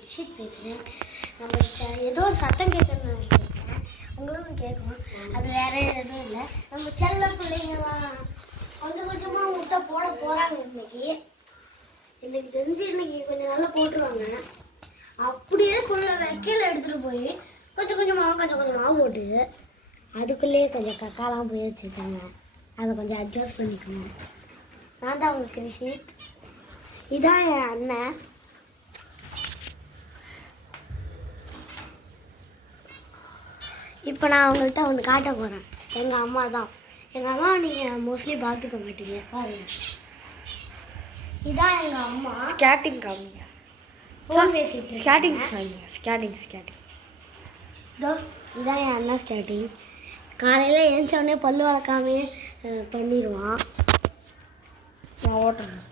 கிருஷித் பேசுகிறேன். நம்ம ஏதோ சத்தம் கேட்கணும்னு நினைக்கிறேன், உங்களுக்கும் கேட்கும். அது வேற எதுவும் இல்லை, நம்ம செல்ல பிள்ளைங்களாம் கொஞ்சம் கொஞ்சமாக முட்டை போட போகிறாங்க. இன்னைக்கு தெரிஞ்சு இன்னைக்கு கொஞ்சம் நல்லா போட்டுருவாங்க. அப்படியே கொள்ள வைக்கல எடுத்துகிட்டு போய் கொஞ்சம் கொஞ்சமாக போட்டு அதுக்குள்ளேயே கொஞ்சம் கக்காலாம் போய் வச்சுருக்காங்க. அதை கொஞ்சம் அட்ஜஸ்ட் பண்ணிக்கணும். நான் தான் அவங்க கிருஷித், இதான் என் அண்ணன். இப்போ நான் அவங்கள்ட்ட வந்து காட்ட போகிறேன். எங்கள் அம்மா தான். எங்கள் அம்மா நீங்கள் மோஸ்ட்லி பார்த்துக்க மாட்டீங்க, பாருங்க. இதான் எங்கள் அம்மா. ஸ்கேட்டிங் காமிங்க. ஃபோன் பேசிட்டு ஸ்கேட்டிங் காமிங்க. ஸ்கேட்டிங் இதோ இதான் என் அண்ணா ஸ்கேட்டிங். காலையில் எழுந்தோடனே பல்லு வளர்க்காமே பண்ணிடுவான். நான் ஓட்டுறேன்.